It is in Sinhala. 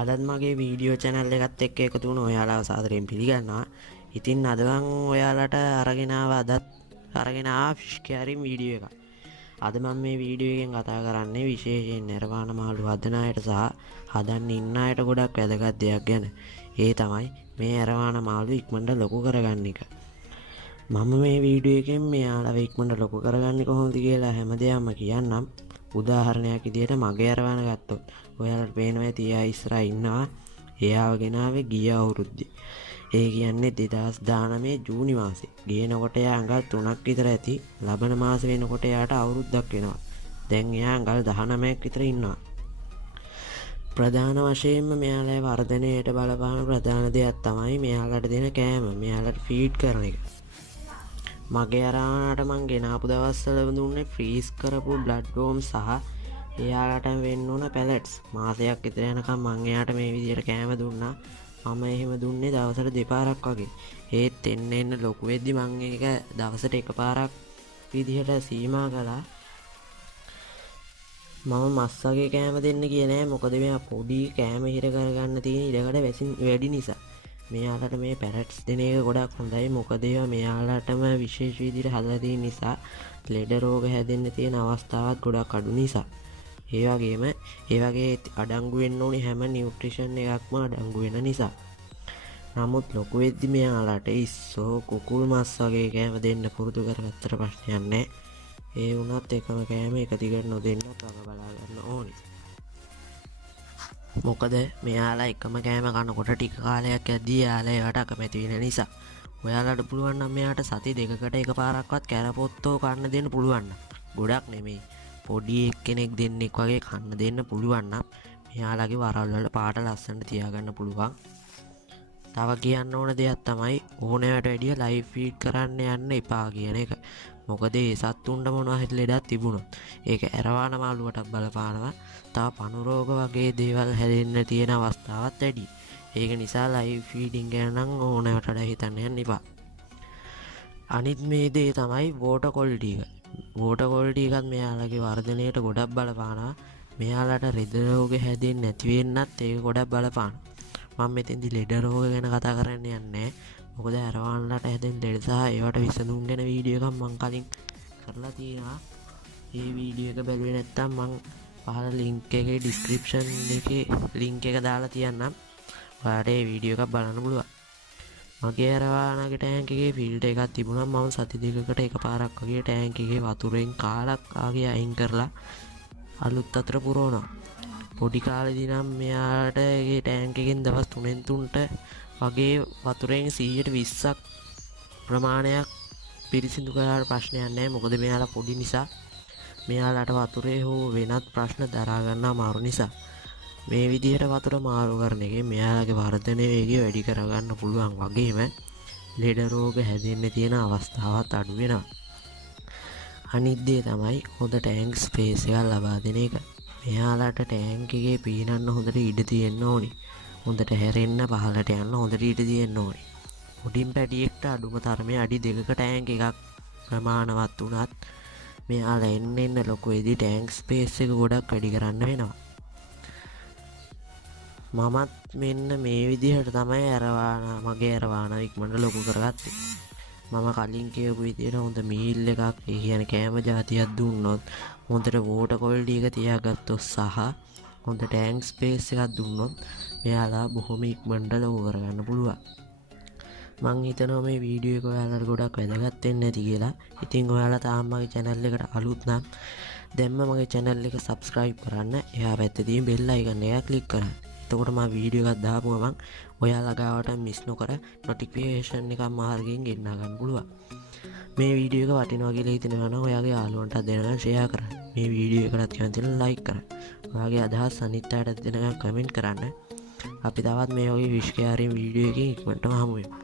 අදත් මගේ වීඩියෝ channel එකත් එක්ක එකතු වුණ ඔයාලව සාදරයෙන් පිළිගන්නවා. ඉතින් අද මම ඔයාලට අරගෙන ආවා ෆිෂ් කැරින් වීඩියෝ එකක්. අද මම මේ වීඩියෝ එකෙන් කතා කරන්නේ විශේෂයෙන් නිර්වාණ මාළු හදන අයට සහ හදන්න ඉන්න අයට ගොඩක් වැදගත් දෙයක් ගැන. ඒ තමයි මේ නිර්වාණ මාළු ඉක්මනට ලොකු කරගන්න එක. මම මේ වීඩියෝ එකෙන් මෙයාලව ඉක්මනට ලොකු කරගන්නේ කොහොමද කියලා හැමදේම කියන්නම්. උදාහරණයක් විදිහට මගේ අරවන ගත්තොත් ඔයාලට පේනවා ඇති එයා ඉස්සරහා ඉන්නවා. එයාව ගෙනාවේ ගිය අවුරුද්දේ. ඒ කියන්නේ 2019 ජූනි මාසේ. ගේනකොට එයා අඟල් 3ක් විතර ඇති. ලබන මාස වෙනකොට එයාට අවුරුද්දක් වෙනවා. දැන් එයා අඟල් 19ක් විතර ඉන්නවා. ප්‍රධාන වශයෙන්ම මෙයාලේ වර්ධනයට බලපාන ප්‍රධාන දෙයක් තමයි මෙයාලට දෙන කෑම. මෙයාලට ෆීඩ් කරන එක. මගේ අරානට මං ගෙනාපු දවස්වල දුන්නේ ෆ්‍රීස් කරපු බ්ලඩ් වෝම් සහ එයාලට වෙන්න ඕන පැලට්ස්. මාසයක් විතර යනකම් මං එයාට මේ විදිහට කෑම දුන්නා. මම එහෙම දුන්නේ දවසට දෙපාරක් වගේ. ඒත් එන්න ලොකු වෙද්දි මං ඒක දවසට එකපාරක් විදිහට සීමා කළා. මම මස් වගේ කෑම දෙන්න කියේ නෑ. මොකද මෙයා පොඩි කෑම හිර කරගන්න තියෙන ඉඩකඩ වැඩි නිසා. මෙයාලට මේ පැරට්ස් දෙන එක ගොඩක් හොඳයි. මොකද ඒවා මෙයාලටම විශේෂ විදිහට හදලා තියෙන නිසා ලෙඩ රෝග හැදෙන්න තියෙන අවස්ථාවත් ගොඩක් අඩු නිසා. ඒ වගේ අඩංගු වෙන්න ඕනේ හැම නියුට්‍රිෂන් එකක්ම අඩංගු වෙන නිසා. නමුත් ලොකු වෙද්දි මෙයාලට ඉස්සෝ කුකුල් මස් වගේ කෑම දෙන්න පුරුදු කරගත්තට ප්‍රශ්නයක් නැහැ. ඒ වුණත් එකම කෑම එක දිගට නොදෙන්නත් වග බලා ගන්න ඕනේ. මොකද මෙයාලා එකම කෑම කනකොට ටික කාලයක් යද්දී යාලා ඒවට අකමැති වෙන නිසා. ඔයාලට පුළුවන් නම් මෙයාට සති දෙකකට එකපාරක්වත් කැරපොත්තෝ කන්න දෙන්න පුළුවන් නම්. ගොඩක් නෙමෙයි. පොඩි එක්කෙනෙක් දෙන්නෙක් වගේ කන්න දෙන්න පුළුවන් නම් මෙයාලගේ වරල් වල පාට ලස්සනට තියාගන්න පුළුවන්. තව කියන්න ඕන දෙයක් තමයි ඕනෑමට වැඩිය ලයිව් ෆීඩ් කරන්න යන්න එපා කියන එක. මොකද ඒ සත්තුන්ට මොනවා හරි ලෙඩක් තිබුණොත් ඒක ඇරවාන මාළුවටත් බලපානවා. තව පණු රෝග වගේ දේවල් හැදෙන්න තියෙන අවස්ථාවත් වැඩි. ඒක නිසා ලයිව් ෆීඩින් ගැන නම් ඕනෑමට වඩා හිතන්න යන්න එපා. අනිත් මේ දේ තමයි වෝටර් ක්වොලිටි එක. වෝටර් ක්වොලිටි එකත් මෙයාලගේ වර්ධනයට ගොඩක් බලපානවා. මෙයාලට ලෙඩ රෝග හැදෙන්නේ නැති වෙන්නත් ඒක ගොඩක් බලපානවා. මම මෙතෙන්දි ලෙඩ රෝග ගැන කතා කරන්න යන්නේ. මොකද අරවන්නලට හැදෙන ලෙඩ සහ ඒවට විසඳුම් ගැන වීඩියෝ එකක් මම කලින් කරලා තියෙනවා. ඒ වීඩියෝ එක බැලුවේ නැත්නම් මම පහළ ලින්ක් එකේ ඩිස්ක්‍රිප්ෂන් එකේ ලින්ක් එක දාලා තියන්නම්. ඔයාලට ඒ වීඩියෝ එකක් බලන්න පුළුවන්. මගේ අරවානගේ ටැංක් එකේ ෆිල්ටර් එකක් තිබුණා. මම සති දෙකකට එකපාරක් වගේ ටැංක් එකේ වතුරෙන් කාලක් ආගේ අයින් කරලා අලුත් වතුර පුරවනවා. පොඩි කාලේදී නම් මෙයාට ඒ ටැංක් එකෙන් දවස් 3න් 3ට වගේ වතුරෙන් 120ක් ප්‍රමාණයක් පිරිසිදු කරලා ප්‍රශ්නයක් නැහැ. මොකද මෙයාලා පොඩි නිසා මෙයාලට වතුරේ හෝ වෙනත් ප්‍රශ්න දරා ගන්න අමාරු නිසා. මේ විදිහට වතුර මාරු කරන එකෙන් මෙයාලගේ වර්ධනය වේගය වැඩි කරගන්න පුළුවන් වගේම ලෙඩ රෝග හැදෙන්න තියෙන අවස්ථාවත් අඩු වෙනවා. අනිත් දේ තමයි හොඳ ටැංක් ස්පේස් එකක් ලබා දෙන එක. මෙයාලට ටැංක් එකේ පීනන්න හොඳට ඉඩ තියෙන්න ඕනේ. හොඳට හැරෙන්න පහළට යන්න හොඳට ඉඩ තියෙන්න ඕනේ. උඩින් පැටියෙක්ට අඩුම තරමේ අඩි 2ක ටැංක් එකක් ප්‍රමාණවත් වුණත් මෙයාලා එන්න ලොකු වෙදි ටැංක් ස්පේස් එක ගොඩක් වැඩි කරන්න වෙනවා. මමත් මෙන්න මේ විදිහට තමයි මගේ අරවාන ඉක්මනට ලොකු කරගත්තේ. මම කලින් කියපු විදිහට හොඳ මීල් එකක්, ඒ කියන්නේ කෑම జాතියක් දුන්නොත්, හොඳට වෝටර් ක්වොලිටි එක තියාගත්තොත් සහ හොඳ ටැංක් ස්පේස් එකක් දුන්නොත් මෙයාලා බොහොම ඉක්මනට ලොකු කරගන්න පුළුවන්. මං හිතනවා මේ වීඩියෝ එක ඔයාලට ගොඩක් වැදගත් වෙන්න ඇති කියලා. ඉතින් ඔයාලා තාම මගේ channel එකට අලුත් නම් දැන්ම මගේ channel එක subscribe කරන්න. එහා පැත්තේ තියෙන bell icon එක click කරන්න. එතකොට මම වීඩියෝ එකක් දාපුවම මං ඔයාලා ගාවට මිස් නොකර notification එකක් මාර්ගයෙන් ගෙන්න ගන්න පුළුවන්. මේ වීඩියෝ එක වටිනවා කියලා හිතෙනවා නම් ඔයාගේ යාළුවන්ට දෙන්න share කරන්න. මේ වීඩියෝ එකකට කැමති නම් like කරන්න. ඔයාගේ අදහස් අනිත් අයට දෙන්න කමෙන්ට් කරන්න. අපි තවත් මේ වගේ ෆිෂ් කැරින් වීඩියෝ එකකින් ඉක්මනටම හමු වෙමු.